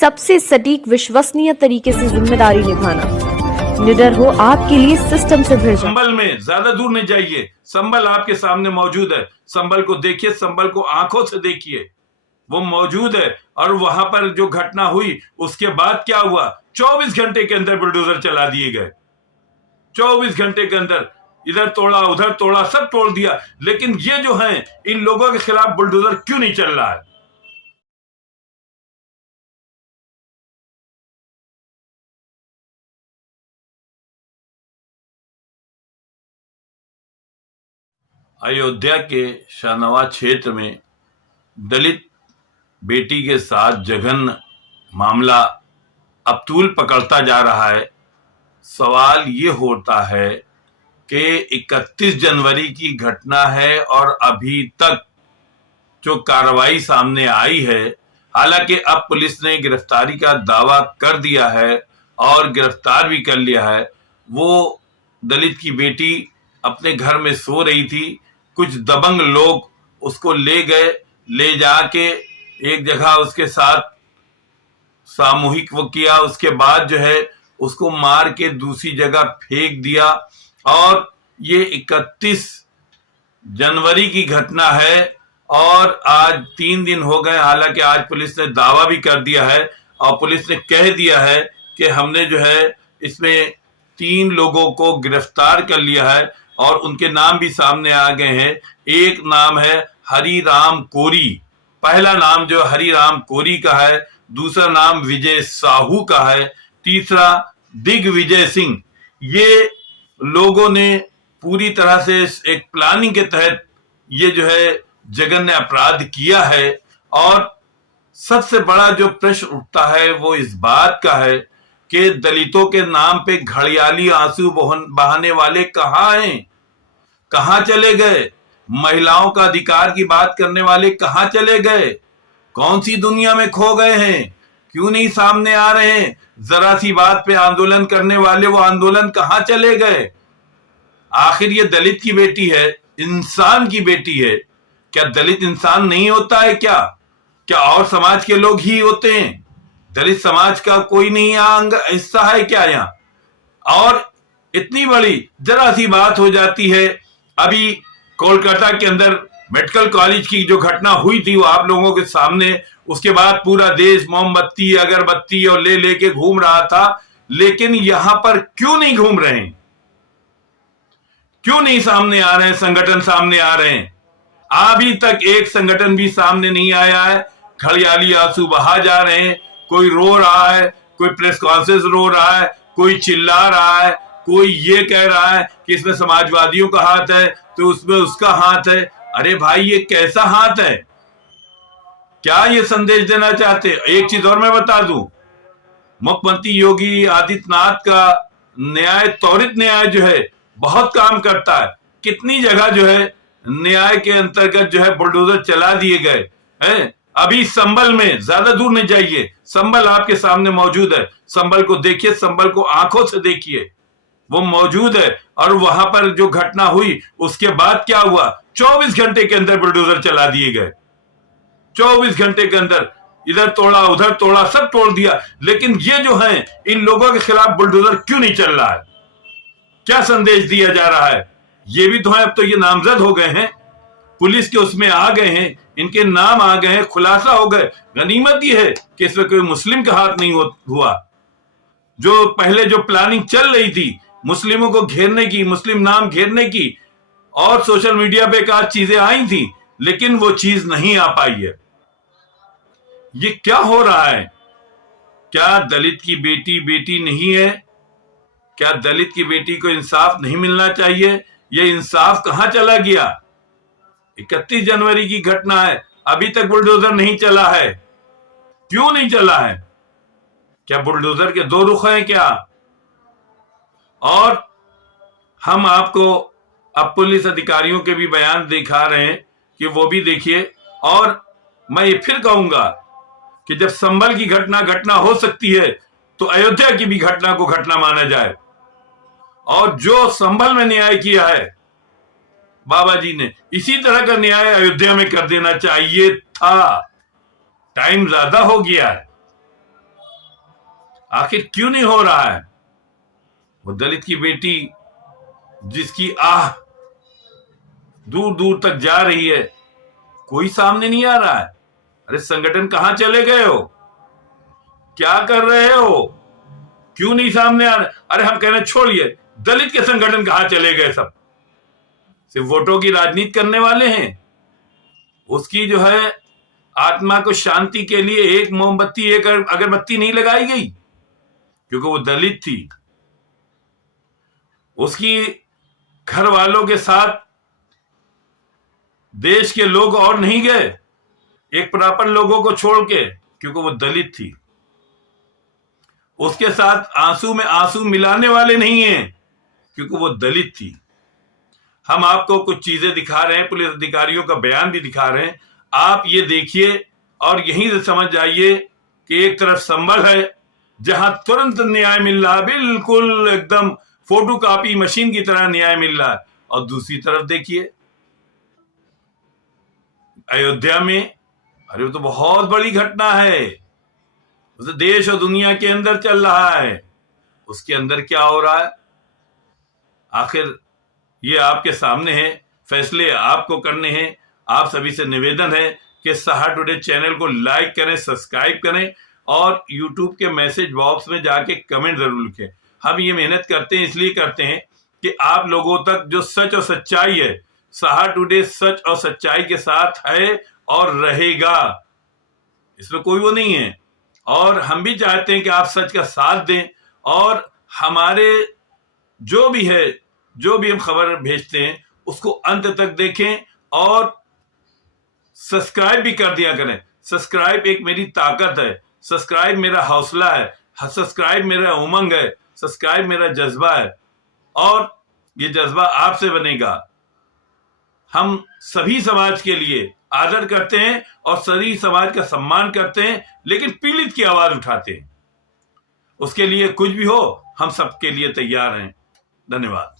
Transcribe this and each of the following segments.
सबसे सटीक विश्वसनीय तरीके से जिम्मेदारी निभाना। निडर हो आपके लिए सिस्टम से भिड़ जाए। संबल में ज्यादा दूर नहीं जाइए, संबल आपके सामने मौजूद है। संबल को देखिए, संबल को आंखों से देखिए, वो मौजूद है। और वहां पर जो घटना हुई उसके बाद क्या हुआ, 24 घंटे के अंदर बुलडोजर चला दिए गए। 24 घंटे के अंदर इधर तोड़ा उधर तोड़ा, सब तोड़ दिया। लेकिन ये जो है, इन लोगों के खिलाफ बुलडोजर क्यों नहीं चल रहा है? अयोध्या के शाहनवाज क्षेत्र में दलित बेटी के साथ जघन्य मामला अब तूल पकड़ता जा रहा है। सवाल ये होता है कि 31 जनवरी की घटना है और अभी तक जो कार्रवाई सामने आई है, हालांकि अब पुलिस ने गिरफ्तारी का दावा कर दिया है और गिरफ्तार भी कर लिया है। वो दलित की बेटी अपने घर में सो रही थी, कुछ दबंग लोग उसको ले गए, ले जाके एक जगह उसके साथ सामूहिक वो किया। उसके बाद जो है उसको मार के दूसरी जगह फेंक दिया। और ये 31 जनवरी की घटना है और आज 3 दिन हो गए। हालांकि आज पुलिस ने दावा भी कर दिया है और पुलिस ने कह दिया है कि हमने जो है इसमें 3 लोगों को गिरफ्तार कर लिया है और उनके नाम भी सामने आ गए हैं। एक नाम है हरिराम कोरी, पहला नाम जो हरिराम कोरी का है, दूसरा नाम विजय साहू का है, तीसरा दिग्विजय सिंह। ये लोगों ने पूरी तरह से एक प्लानिंग के तहत ये जो है जघन्य अपराध किया है। और सबसे बड़ा जो प्रश्न उठता है वो इस बात का है कि दलितों के नाम पे घड़ियाली आंसू बहाने वाले कहाँ हैं, कहाँ चले गए? महिलाओं का अधिकार की बात करने वाले कहाँ चले गए? कौन सी दुनिया में खो गए हैं? क्यों नहीं सामने आ रहे हैं? जरा सी बात पे आंदोलन करने वाले वो आंदोलन कहाँ चले गए? आखिर ये दलित की बेटी है, इंसान की बेटी है। क्या दलित इंसान नहीं होता है? क्या और समाज के लोग ही होते हैं? दलित समाज का कोई नहीं यहाँ हिस्सा है क्या यहाँ? और इतनी बड़ी जरा सी बात हो जाती है। अभी कोलकाता के अंदर मेडिकल कॉलेज की जो घटना हुई थी वो आप लोगों के सामने, उसके बाद पूरा देश मोमबत्ती अगरबत्ती और ले लेके घूम रहा था। लेकिन यहां पर क्यों नहीं घूम रहे हैं? क्यों नहीं सामने आ रहे हैं? संगठन सामने आ रहे हैं? अभी तक एक संगठन भी सामने नहीं आया है। घड़ियाली आंसू बहा जा रहे हैं। कोई रो रहा है, कोई प्रेस कॉन्फ्रेंस रो रहा है, कोई चिल्ला रहा है, कोई ये कह रहा है कि इसमें समाजवादियों का हाथ है तो उसमें उसका हाथ है। अरे भाई, ये कैसा हाथ है? क्या ये संदेश देना चाहते? एक चीज और मैं बता दूं, मुख्यमंत्री योगी आदित्यनाथ का न्याय, त्वरित न्याय जो है बहुत काम करता है। कितनी जगह जो है न्याय के अंतर्गत जो है बुलडोजर चला दिए गए हैं। अभी संबल में ज्यादा दूर नहीं जाइए, संबल आपके सामने मौजूद है। संबल को देखिए, संबल को आंखों से देखिए, वो मौजूद है। और वहां पर जो घटना हुई उसके बाद क्या हुआ, 24 घंटे के अंदर बुलडोजर चला दिए गए। 24 घंटे के अंदर इधर तोड़ा उधर तोड़ा, सब तोड़ दिया। लेकिन ये जो है, इन लोगों के खिलाफ बुलडोजर क्यों नहीं चल रहा है? क्या संदेश दिया जा रहा है? ये भी तो है, अब तो ये नामजद हो गए हैं, पुलिस के उसमें आ गए हैं, इनके नाम आ गए हैं, खुलासा हो गए। गनीमत ये है कि इसमें कोई मुस्लिम का हाथ नहीं हुआ। जो पहले जो प्लानिंग चल रही थी मुस्लिमों को घेरने की, मुस्लिम नाम घेरने की, और सोशल मीडिया पे एक आध चीजें आई थी, लेकिन वो चीज नहीं आ पाई है। ये क्या हो रहा है? क्या दलित की बेटी बेटी नहीं है? क्या दलित की बेटी को इंसाफ नहीं मिलना चाहिए? ये इंसाफ कहां चला गया? 31 जनवरी की घटना है, अभी तक बुलडोजर नहीं चला है। क्यों नहीं चला है? क्या बुलडोजर के दो रुख हैं क्या? और हम आपको अब पुलिस अधिकारियों के भी बयान दिखा रहे हैं कि वो भी देखिए। और मैं ये फिर कहूंगा कि जब संभल की घटना हो सकती है तो अयोध्या की भी घटना को घटना माना जाए। और जो संभल में न्याय किया है बाबा जी ने, इसी तरह का न्याय अयोध्या में कर देना चाहिए था। टाइम ज्यादा हो गया है। आखिर क्यों नहीं हो रहा है? वो दलित की बेटी जिसकी आह दूर दूर तक जा रही है, कोई सामने नहीं आ रहा है। अरे संगठन कहां चले गए हो? क्या कर रहे हो? क्यों नहीं सामने आ रहे? अरे हम कह रहे हैं छोड़िए, दलित के संगठन कहां चले गए? सब सिर्फ वोटों की राजनीति करने वाले हैं। उसकी जो है आत्मा को शांति के लिए एक मोमबत्ती, एक अगरबत्ती नहीं लगाई गई, क्योंकि वो दलित थी। उसकी घर वालों के साथ देश के लोग और नहीं गए, एक प्रॉपर लोगों को छोड़ के, क्योंकि वो दलित थी। उसके साथ आंसू में आंसू मिलाने वाले नहीं हैं, क्योंकि वो दलित थी। हम आपको कुछ चीजें दिखा रहे हैं, पुलिस अधिकारियों का बयान भी दिखा रहे हैं, आप ये देखिए और यहीं से समझ जाइए कि एक तरफ संभल है जहां तुरंत न्याय मिल रहा है, बिल्कुल एकदम फोटोकॉपी मशीन की तरह न्याय मिल रहा है, और दूसरी तरफ देखिए अयोध्या में, अरे वो तो बहुत बड़ी घटना है, उसे देश और दुनिया के अंदर चल रहा है, उसके अंदर क्या हो रहा है? आखिर ये आपके सामने है, फैसले आपको करने हैं। आप सभी से निवेदन है कि सहार टुडे चैनल को लाइक करें, सब्सक्राइब करें और यूट्यूब के मैसेज बॉक्स में जाके कमेंट जरूर लिखें। हम ये मेहनत करते हैं, इसलिए करते हैं कि आप लोगों तक जो सच और सच्चाई है, सहार टुडे सच और सच्चाई के साथ है और रहेगा, इसमें कोई वो नहीं है। और हम भी चाहते हैं कि आप सच का साथ दें और हमारे जो भी है, जो भी हम खबर भेजते हैं उसको अंत तक देखें और सब्सक्राइब भी कर दिया करें। सब्सक्राइब एक मेरी ताकत है, सब्सक्राइब मेरा हौसला है, सब्सक्राइब मेरा उमंग है, सब्सक्राइब मेरा जज्बा है, और ये जज्बा आपसे बनेगा। हम सभी समाज के लिए आदर करते हैं और सभी समाज का सम्मान करते हैं, लेकिन पीड़ित की आवाज उठाते हैं। उसके लिए कुछ भी हो, हम सबके लिए तैयार हैं। धन्यवाद।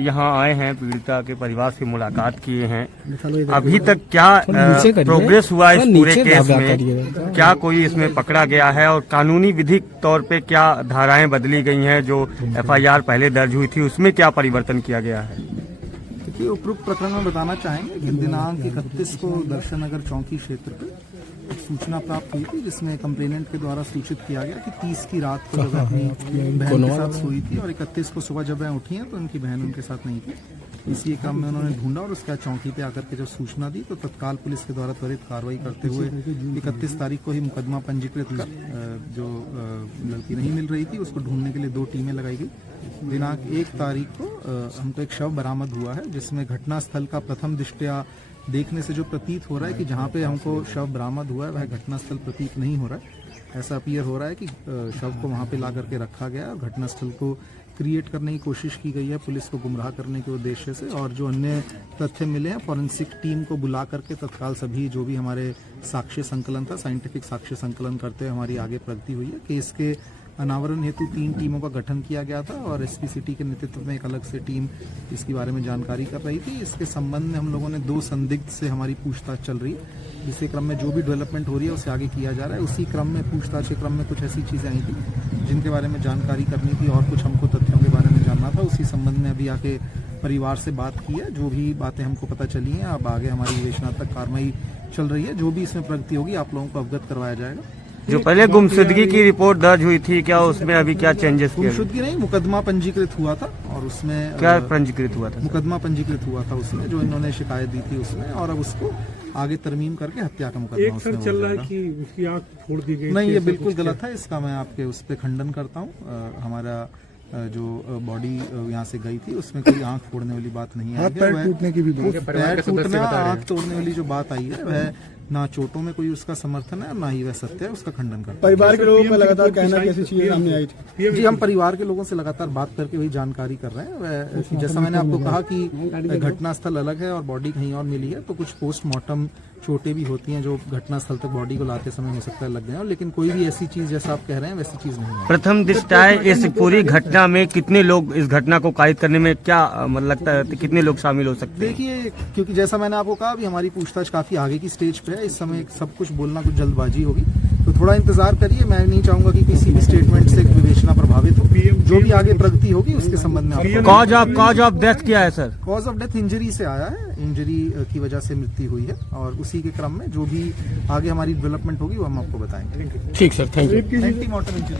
यहाँ आए हैं, पीड़िता के परिवार से मुलाकात किए हैं। अभी तक क्या प्रोग्रेस हुआ इस पूरे केस में? क्या कोई इसमें पकड़ा गया है और कानूनी विधिक तौर पे क्या धाराएं बदली गई हैं? जो एफआईआर पहले दर्ज हुई थी उसमें क्या परिवर्तन किया गया है? देखिए, उपरोक्त प्रकरण में बताना चाहेंगे कि दिनांक 31 को दर्शन नगर चौकी क्षेत्र पे एक सूचना प्राप्त हुई थी, जिसमें कंप्लेनेंट के द्वारा सूचित किया गया कि 30 की रात को जब अपनी बहन के साथ सोई थी और 31 को सुबह जब वह उठी हैं तो उनकी बहन उनके साथ नहीं थी। इसी क्रम में उन्होंने ढूंढा और उसका चौकी पे आकर के जब सूचना दी तो तत्काल पुलिस के द्वारा त्वरित कार्रवाई करते हुए 31 तारीख को ही मुकदमा पंजीकृत कर जो लड़की नहीं मिल रही थी उसको ढूंढने के लिए 2 टीमें लगाई गई। दिनांक 1 तारीख को हमको एक शव बरामद हुआ है, जिसमें घटनास्थल का प्रथम दृष्टया देखने से जो प्रतीत हो रहा है कि जहां पे हमको शव बरामद हुआ है वह घटनास्थल प्रतीत नहीं हो रहा है। ऐसा अपीयर हो रहा है कि शव को वहां पे ला करके रखा गया और घटनास्थल को क्रिएट करने की कोशिश की गई है पुलिस को गुमराह करने के उद्देश्य से। और जो अन्य तथ्य मिले हैं, फॉरेंसिक टीम को बुला करके तत्काल सभी जो भी हमारे साक्ष्य संकलन था, साइंटिफिक साक्ष्य संकलन करते हुए हमारी आगे प्रगति हुई है। केस के अनावरण हेतु 3 टीमों का गठन किया गया था और एसपी सिटी के नेतृत्व में एक अलग से टीम इसके बारे में जानकारी कर रही थी। इसके संबंध में हम लोगों ने 2 संदिग्ध से हमारी पूछताछ चल रही है, जिसके क्रम में जो भी डेवलपमेंट हो रही है उसे आगे किया जा रहा है। उसी क्रम में पूछताछ के क्रम में कुछ ऐसी चीजें आई थी जिनके बारे में जानकारी करनी थी और कुछ हमको तथ्यों के बारे में जानना था। उसी संबंध में अभी आके परिवार से बात की है, जो भी बातें हमको पता चली हैं अब आगे हमारी विवेचनात्मक कार्रवाई चल रही है। जो भी इसमें प्रगति होगी आप लोगों को अवगत करवाया जाएगा। जो पहले गुमशुदगी की रिपोर्ट दर्ज हुई थी, क्या उसमें अभी क्या चेंजेस किए? गुमशुदगी नहीं, मुकदमा पंजीकृत हुआ था और उसमें क्या पंजीकृत हुआ था? मुकदमा पंजीकृत हुआ था उसमें, जो इन्होंने शिकायत दी थी उसमें, और अब उसको आगे तरमीम करके हत्या का मुकदमा उसमें चल रहा है कि उसकी आंख फोड़ दी गई। नहीं, ये बिल्कुल गलत है, इसका मैं आपके उस पर खंडन करता हूँ। हमारा जो बॉडी यहाँ से गई थी उसमें कोई आंख फोड़ने वाली बात नहीं आई है। पैर टूटने की भी पैर टूटना, आंख तोड़ने वाली जो बात आई है वह ना चोटों में कोई उसका समर्थन है और ना ही वह सत्य है, उसका खंडन करता है। परिवार के लोगों का लगातार कहना है कैसी चीजें सामने आई थी। जी हम परिवार के लोगों से लगातार बात करके वही जानकारी कर रहे हैं। वह जैसा मैंने आपको कहा कि घटनास्थल अलग है और बॉडी कहीं और मिली है, तो कुछ पोस्टमार्टम चोटें भी होती हैं जो घटनास्थल तक बॉडी को लाते समय हो सकता है लग गए, लेकिन कोई भी ऐसी चीज जैसा आप कह रहे हैं वैसी चीज नहीं है। प्रथम दृष्टया इस पूरी घटना में कितने लोग इस घटना को कायद करने में क्या मतलब लगता है कितने लोग शामिल हो सकते हैं? देखिए, क्योंकि जैसा मैंने आपको कहा अभी हमारी पूछताछ काफी आगे की स्टेज पे है, इस समय सब कुछ बोलना कुछ जल्दबाजी होगी, तो थोड़ा इंतजार करिए। मैं नहीं चाहूंगा कि किसी भी स्टेटमेंट से विवेचना प्रभावित हो। जो भी आगे प्रगति होगी उसके संबंध में कॉज ऑफ डेथ क्या है sir? Cause of death injury से आया है, इंजरी की वजह से मृत्यु हुई है और उसी के क्रम में जो भी आगे हमारी डेवलपमेंट होगी वो हम आपको बताएंगे। ठीक sir, thank you. Anti mortem injury.